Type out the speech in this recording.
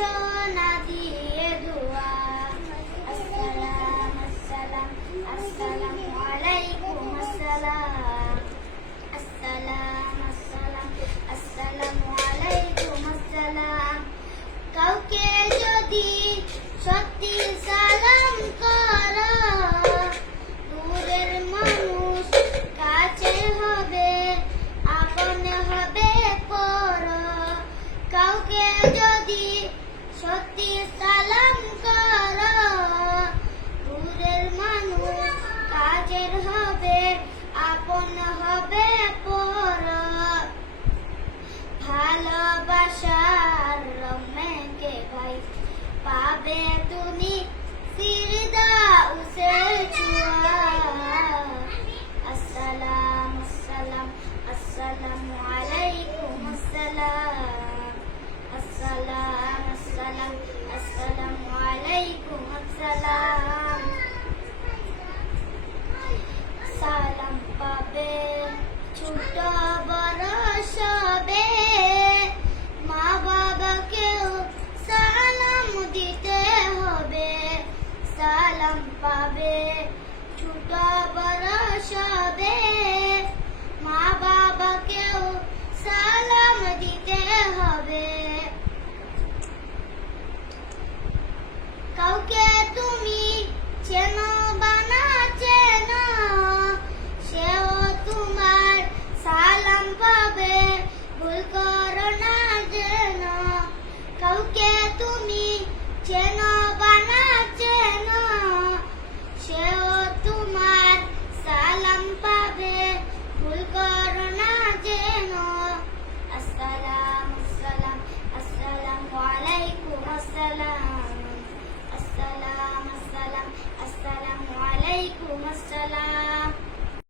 ঘোষণা দিয়ে দোয়া আসসালাম আসসালাম আসসালামু আলাইকুম আসসালাম আসসালাম আসসালাম আসসালামু আলাইকুম আসসালাম কাউকে যদি সত্যি সালাম করো দূরের মানুষ কাছে হবে আপন হবে পর কাউকে যদি সত্যি সালাম করো দূরের মানুষ কাছের হবে আপন হবে পর ভালোবাসার রমেকে ভাই পাবে তুমি ফিরদাউসের ছোঁয়া আসসালাম আসসালাম আসসালামু আলাইকুম